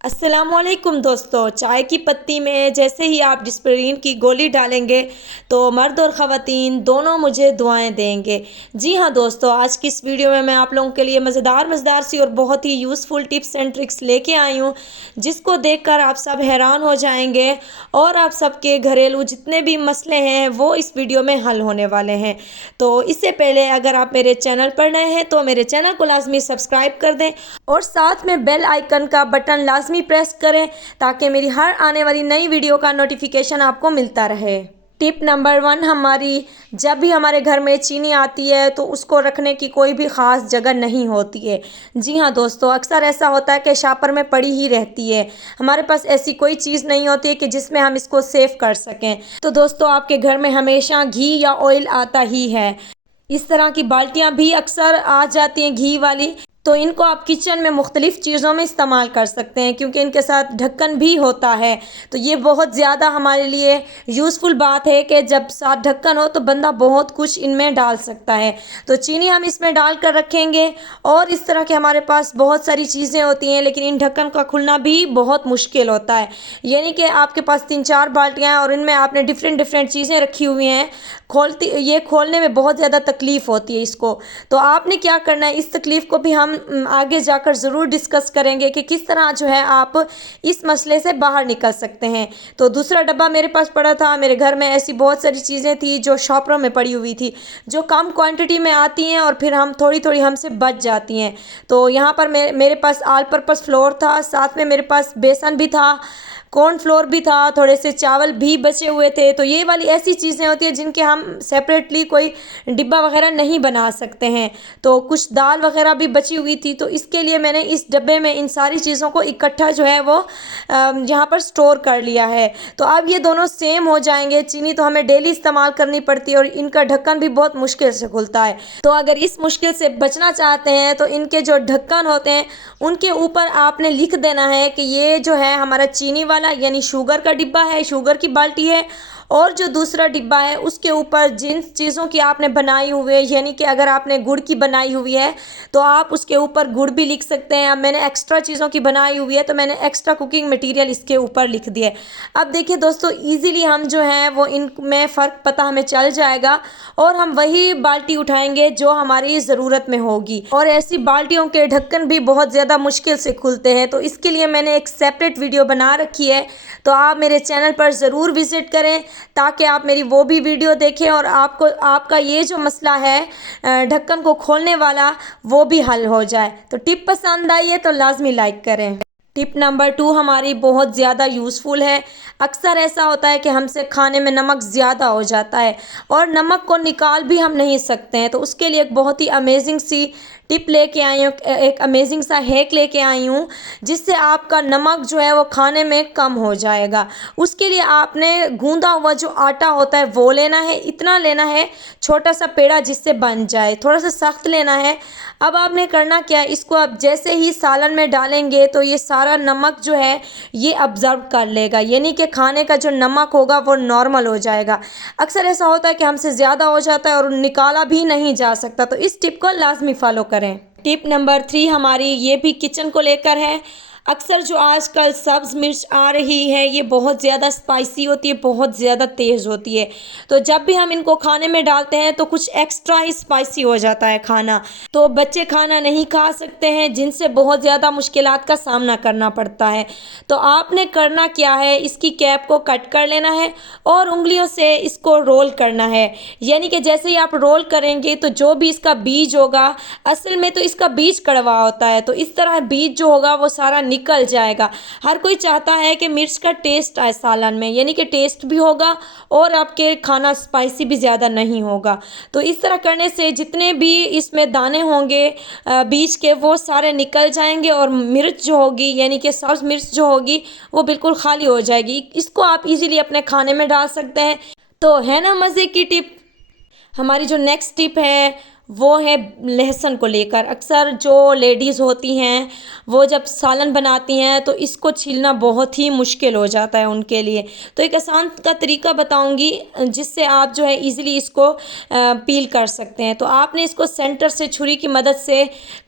अस्सलामुअलैकुम दोस्तों, चाय की पत्ती में जैसे ही आप डिस्परिन की गोली डालेंगे तो मर्द और ख़वातीन दोनों मुझे दुआएं देंगे। जी हाँ दोस्तों, आज की इस वीडियो में मैं आप लोगों के लिए मज़ेदार मज़ेदार सी और बहुत ही यूज़फुल टिप्स एंड ट्रिक्स लेके आई हूँ, जिसको देखकर आप सब हैरान हो जाएंगे और आप सबके घरेलू जितने भी मसले हैं वो इस वीडियो में हल होने वाले हैं। तो इससे पहले अगर आप मेरे चैनल पर नए हैं तो मेरे चैनल को लाजमी सब्सक्राइब कर दें और साथ में बेल आइकन का बटन लाजमी प्रेस करें ताकि मेरी हर आने वाली नई वीडियो का नोटिफिकेशन आपको मिलता रहे। टिप नंबर 1 हमारी, जब भी हमारे घर में चीनी आती है तो उसको रखने की कोई भी ख़ास जगह नहीं होती है। जी हाँ दोस्तों, अक्सर ऐसा होता है कि शापर में पड़ी ही रहती है, हमारे पास ऐसी कोई चीज़ नहीं होती है कि जिसमें हम इसको सेव कर सकें। तो दोस्तों, आपके घर में हमेशा घी या ऑयल आता ही है। इस तरह की बाल्टियाँ भी अक्सर आ जाती हैं घी वाली, तो इनको आप किचन में मुख्तलिफ़ चीज़ों में इस्तेमाल कर सकते हैं क्योंकि इनके साथ ढक्कन भी होता है। तो ये बहुत ज़्यादा हमारे लिए यूज़फुल बात है कि जब साथ ढक्कन हो तो बंदा बहुत कुछ इनमें डाल सकता है। तो चीनी हम इसमें डाल कर रखेंगे और इस तरह के हमारे पास बहुत सारी चीज़ें होती हैं, लेकिन इन ढक्कन का खुलना भी बहुत मुश्किल होता है। यानी कि आपके पास 3-4 बाल्टियाँ हैं और इनमें आपने डिफरेंट डिफरेंट चीज़ें रखी हुई हैं, ये खोलने में बहुत ज़्यादा तकलीफ़ होती है इसको। तो आपने क्या करना है, इस तकलीफ़ को भी हम आगे जाकर ज़रूर डिस्कस करेंगे कि किस तरह जो है आप इस मसले से बाहर निकल सकते हैं। तो दूसरा डब्बा मेरे पास पड़ा था, मेरे घर में ऐसी बहुत सारी चीज़ें थी जो शॉपरों में पड़ी हुई थी, जो कम क्वांटिटी में आती हैं और फिर हम थोड़ी थोड़ी हमसे बच जाती हैं। तो यहाँ पर मेरे पास ऑल पर्पज़ फ्लोर था, साथ में मेरे पास बेसन भी था, कॉर्नफ्लोर भी था, थोड़े से चावल भी बचे हुए थे। तो ये वाली ऐसी चीज़ें होती हैं जिनके हम सेपरेटली कोई डिब्बा वगैरह नहीं बना सकते हैं। तो कुछ दाल वगैरह भी बची हुई थी, तो इसके लिए मैंने इस डब्बे में इन सारी चीज़ों को इकट्ठा जो है वो यहाँ पर स्टोर कर लिया है। तो अब ये दोनों सेम हो जाएंगे। चीनी तो हमें डेली इस्तेमाल करनी पड़ती है और इनका ढक्कन भी बहुत मुश्किल से खुलता है। तो अगर इस मुश्किल से बचना चाहते हैं तो इनके जो ढक्कन होते हैं उनके ऊपर आपने लिख देना है कि ये जो है हमारा चीनी वाला यानी शुगर का डिब्बा है, शुगर की बाल्टी है, और जो दूसरा डिब्बा है उसके ऊपर जिन चीज़ों की आपने बनाई हुई है, यानी कि अगर आपने गुड़ की बनाई हुई है तो आप उसके ऊपर गुड़ भी लिख सकते हैं। अब मैंने एक्स्ट्रा चीज़ों की बनाई हुई है तो मैंने एक्स्ट्रा कुकिंग मटेरियल इसके ऊपर लिख दिया है। अब देखिए दोस्तों, इजीली हम जो है वो इनमें फ़र्क पता हमें चल जाएगा और हम वही बाल्टी उठाएंगे जो हमारी ज़रूरत में होगी। और ऐसी बाल्टियों के ढक्कन भी बहुत ज़्यादा मुश्किल से खुलते हैं, तो इसके लिए मैंने एक सेपरेट वीडियो बना रखी है, तो आप मेरे चैनल पर ज़रूर विज़िट करें ताकि आप मेरी वो भी वीडियो देखें और आपको आपका ये जो मसला है ढक्कन को खोलने वाला वो भी हल हो जाए। तो टिप पसंद आई है तो लाजमी लाइक करें। टिप नंबर 2 हमारी बहुत ज़्यादा यूज़फुल है। अक्सर ऐसा होता है कि हमसे खाने में नमक ज़्यादा हो जाता है और नमक को निकाल भी हम नहीं सकते हैं, तो उसके लिए एक बहुत ही अमेजिंग सी टिप लेके आई हूँ, एक अमेजिंग सा हैक लेके आई हूँ जिससे आपका नमक जो है वो खाने में कम हो जाएगा। उसके लिए आपने गूंदा हुआ जो आटा होता है वो लेना है, इतना लेना है छोटा सा पेड़ा जिससे बन जाए, थोड़ा सा सख्त लेना है। अब आपने करना क्या है, इसको आप जैसे ही सालन में डालेंगे तो ये सारा नमक जो है ये ऑब्जर्व कर लेगा, यानी कि खाने का जो नमक होगा वो नॉर्मल हो जाएगा। अक्सर ऐसा होता है कि हमसे ज़्यादा हो जाता है और निकाला भी नहीं जा सकता, तो इस टिप को लाजमी फॉलो करें। टिप नंबर 3 हमारी ये भी किचन को लेकर है। अक्सर जो आजकल सब्ज़ मिर्च आ रही है ये बहुत ज़्यादा स्पाइसी होती है, बहुत ज़्यादा तेज़ होती है, तो जब भी हम इनको खाने में डालते हैं तो कुछ एक्स्ट्रा ही स्पाइसी हो जाता है खाना, तो बच्चे खाना नहीं खा सकते हैं जिनसे बहुत ज़्यादा मुश्किलात का सामना करना पड़ता है। तो आपने करना क्या है, इसकी कैप को कट कर लेना है और उंगलियों से इसको रोल करना है, यानी कि जैसे ही आप रोल करेंगे तो जो भी इसका बीज होगा, असल में तो इसका बीज कड़वा होता है, तो इस तरह बीज जो होगा वो सारा निकल जाएगा। हर कोई चाहता है कि मिर्च का टेस्ट आए सालन में, यानी कि टेस्ट भी होगा और आपके खाना स्पाइसी भी ज़्यादा नहीं होगा। तो इस तरह करने से जितने भी इसमें दाने होंगे बीज के वो सारे निकल जाएंगे और मिर्च जो होगी यानी कि सब्ज़ मिर्च जो होगी वो बिल्कुल खाली हो जाएगी। इसको आप इजीली अपने खाने में डाल सकते हैं। तो है ना मज़े की टिप। हमारी जो नेक्स्ट टिप है वो है लहसुन को लेकर। अक्सर जो लेडीज़ होती हैं वो जब सालन बनाती हैं तो इसको छीलना बहुत ही मुश्किल हो जाता है उनके लिए। तो एक आसान का तरीका बताऊंगी जिससे आप जो है इजीली इसको पील कर सकते हैं। तो आपने इसको सेंटर से छुरी की मदद से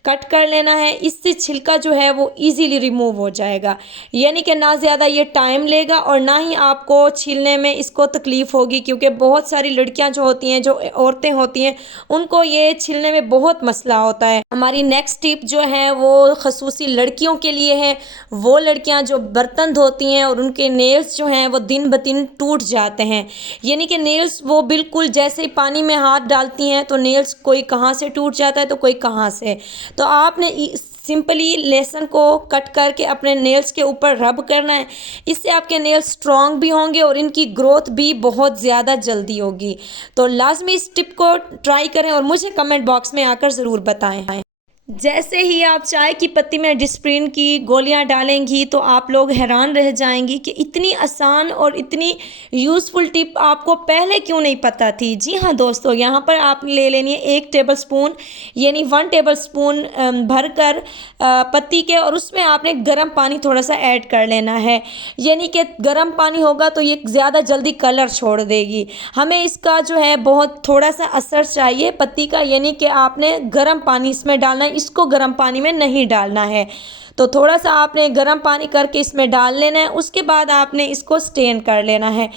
कट कर लेना है। इससे छिलका जो है वो इजीली रिमूव हो जाएगा, यानी कि ना ज़्यादा ये टाइम लेगा और ना ही आपको छीलने में इसको तकलीफ़ होगी, क्योंकि बहुत सारी लड़कियां जो होती हैं, जो औरतें होती हैं, उनको ये छीलने में बहुत मसला होता है। हमारी नेक्स्ट टिप जो है वो खसूसी लड़कियों के लिए है। वो लड़कियां जो बर्तन धोती हैं और उनके नेल्स जो हैं वो दिन ब दिन टूट जाते हैं, यानी कि नेल्स वो बिल्कुल जैसे ही पानी में हाथ डालती हैं तो नेल्स कोई कहाँ से टूट जाता है तो कोई कहाँ से। तो आपने सिंपली लहसुन को कट करके अपने नेल्स के ऊपर रब करना है। इससे आपके नेल्स स्ट्रॉन्ग भी होंगे और इनकी ग्रोथ भी बहुत ज़्यादा जल्दी होगी। तो लाजमी इस टिप को ट्राई करें और मुझे कमेंट बॉक्स में आकर ज़रूर बताएं। जैसे ही आप चाय की पत्ती में डिस्प्रिन की गोलियां डालेंगी तो आप लोग हैरान रह जाएंगी कि इतनी आसान और इतनी यूज़फुल टिप आपको पहले क्यों नहीं पता थी। जी हाँ दोस्तों, यहाँ पर आप ले लेनी है 1 टेबल स्पून, यानी 1 टेबल स्पून भर कर पत्ती के, और उसमें आपने गर्म पानी थोड़ा सा ऐड कर लेना है। यानी कि गर्म पानी होगा तो ये ज़्यादा जल्दी कलर छोड़ देगी। हमें इसका जो है बहुत थोड़ा सा असर चाहिए पत्ती का, यानी कि आपने गर्म पानी इसमें डालना है, इसको गर्म पानी में नहीं डालना है। तो थोड़ा सा आपने गर्म पानी करके इसमें डाल लेना है। उसके बाद आपने इसको स्टेन कर लेना है,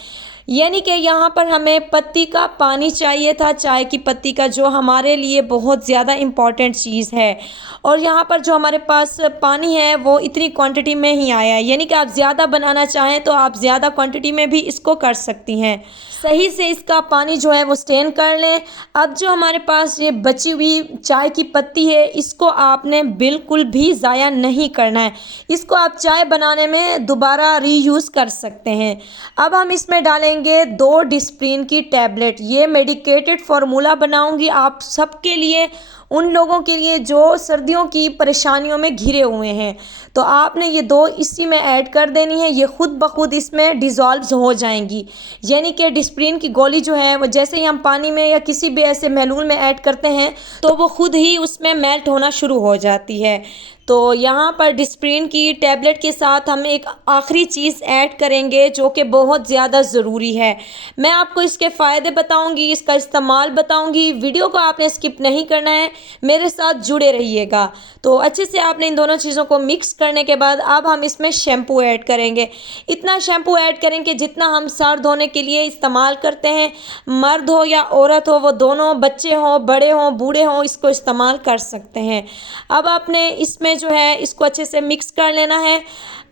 यानी कि यहाँ पर हमें पत्ती का पानी चाहिए था, चाय की पत्ती का, जो हमारे लिए बहुत ज़्यादा इम्पॉर्टेंट चीज़ है। और यहाँ पर जो हमारे पास पानी है वो इतनी क्वांटिटी में ही आया है, यानी कि आप ज़्यादा बनाना चाहें तो आप ज़्यादा क्वांटिटी में भी इसको कर सकती हैं। सही से इसका पानी जो है वो स्टेन कर लें। अब जो हमारे पास ये बची हुई चाय की पत्ती है, इसको आपने बिल्कुल भी ज़ाया नहीं करना है। इसको आप चाय बनाने में दोबारा रीयूज़ कर सकते हैं। अब हम इसमें डालेंगे 2 डिस्प्रिन की टैबलेट। ये मेडिकेटेड फार्मूला बनाऊंगी आप सबके लिए, उन लोगों के लिए जो सर्दियों की परेशानियों में घिरे हुए हैं। तो आपने ये 2 इसी में ऐड कर देनी है। ये खुद ब खुद इसमें डिज़ोल्व हो जाएंगी, यानी कि डिस्प्रिन की गोली जो है वो जैसे ही हम पानी में या किसी भी ऐसे महलूल में ऐड करते हैं तो वो खुद ही उसमें मेल्ट होना शुरू हो जाती है। तो यहाँ पर डिस्प्रिन की टैबलेट के साथ हम एक आखिरी चीज़ ऐड करेंगे जो कि बहुत ज़्यादा ज़रूरी है। मैं आपको इसके फ़ायदे बताऊंगी, इसका इस्तेमाल बताऊंगी। वीडियो को आपने स्किप नहीं करना है, मेरे साथ जुड़े रहिएगा। तो अच्छे से आपने इन दोनों चीज़ों को मिक्स करने के बाद अब हम इसमें शैम्पू ऐड करेंगे। इतना शैम्पू ऐड करेंगे जितना हम सर धोने के लिए इस्तेमाल करते हैं। मर्द हो या औरत हो, वो दोनों, बच्चे हों, बड़े हों, बूढ़े हों, इसको इस्तेमाल कर सकते हैं। अब आपने इसमें जो है इसको अच्छे से मिक्स कर लेना है।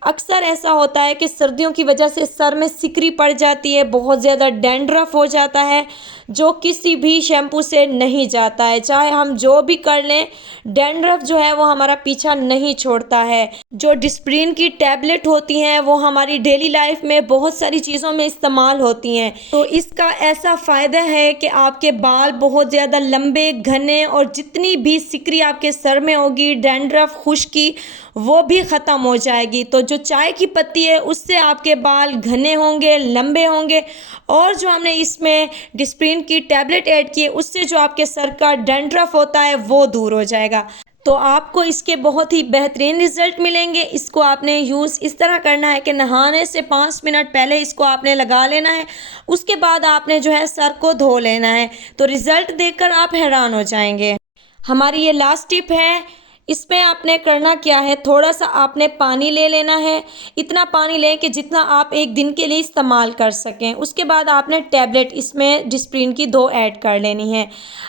अक्सर ऐसा होता है कि सर्दियों की वजह से सर में सिकरी पड़ जाती है, बहुत ज़्यादा डैंड्रफ हो जाता है, जो किसी भी शैम्पू से नहीं जाता है। चाहे हम जो भी कर लें, डैंड्रफ जो है वो हमारा पीछा नहीं छोड़ता है। जो डिस्प्रिन की टैबलेट होती हैं वो हमारी डेली लाइफ में बहुत सारी चीज़ों में इस्तेमाल होती हैं। तो इसका ऐसा फ़ायदा है कि आपके बाल बहुत ज़्यादा लंबे, घने, और जितनी भी सिकरी आपके सर में होगी, डैंड्रफ, खुश्की, वो भी ख़त्म हो जाएगी। तो जो चाय की पत्ती है उससे आपके बाल घने होंगे, लंबे होंगे, और जो हमने इसमें डिस्प्रिन की टैबलेट ऐड की है उससे जो आपके सर का डैंड्रफ होता है वो दूर हो जाएगा। तो आपको इसके बहुत ही बेहतरीन रिज़ल्ट मिलेंगे। इसको आपने यूज़ इस तरह करना है कि नहाने से 5 मिनट पहले इसको आपने लगा लेना है। उसके बाद आपने जो है सर को धो लेना है। तो रिज़ल्ट देखकर आप हैरान हो जाएंगे। हमारी ये लास्ट टिप है। इसमें आपने करना क्या है, थोड़ा सा आपने पानी ले लेना है। इतना पानी लें कि जितना आप एक दिन के लिए इस्तेमाल कर सकें। उसके बाद आपने टैबलेट इसमें डिस्प्रिन की 2 ऐड कर लेनी है।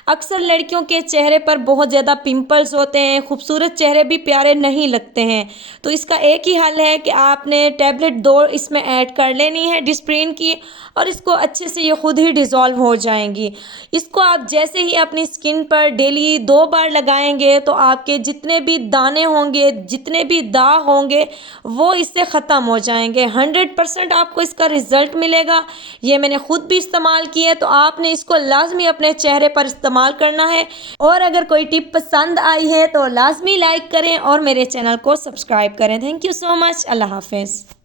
अक्सर लड़कियों के चेहरे पर बहुत ज़्यादा पिंपल्स होते हैं, खूबसूरत चेहरे भी प्यारे नहीं लगते हैं। तो इसका एक ही हल है कि आपने टैबलेट 2 इसमें ऐड कर लेनी है डिस्प्रिन की, और इसको अच्छे से ये खुद ही डिज़ोल्व हो जाएंगी। इसको आप जैसे ही अपनी स्किन पर डेली 2 बार लगाएंगे तो आपके जितने भी दाने होंगे, जितने भी दाग होंगे, वो इससे ख़त्म हो जाएंगे। 100% आपको इसका रिज़ल्ट मिलेगा। ये मैंने खुद भी इस्तेमाल किया है, तो आपने इसको लाजमी अपने चेहरे पर इस्तेमाल करना है। और अगर कोई टिप पसंद आई है तो लाजमी लाइक करें और मेरे चैनल को सब्सक्राइब करें। Thank you so much. अल्लाह हाफिज़।